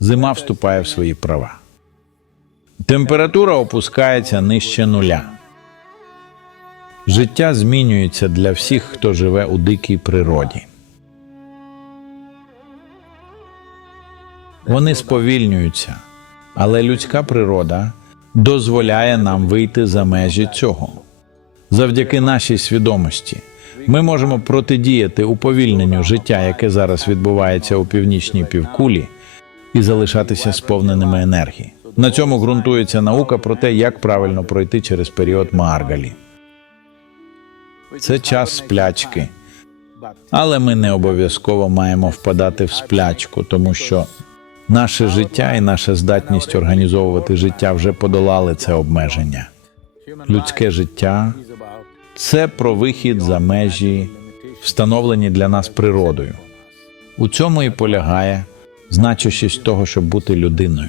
зима вступає в свої права. Температура опускається нижче нуля. Життя змінюється для всіх, хто живе у дикій природі. Вони сповільнюються, але людська природа дозволяє нам вийти за межі цього. Завдяки нашій свідомості ми можемо протидіяти уповільненню життя, яке зараз відбувається у північній півкулі, і залишатися сповненими енергії. На цьому ґрунтується наука про те, як правильно пройти через період Мааргалі. Це час сплячки, але ми не обов'язково маємо впадати в сплячку, тому що наше життя і наша здатність організовувати життя вже подолали це обмеження. Людське життя це про вихід за межі, встановлені для нас природою. У цьому і полягає значущість того, щоб бути людиною.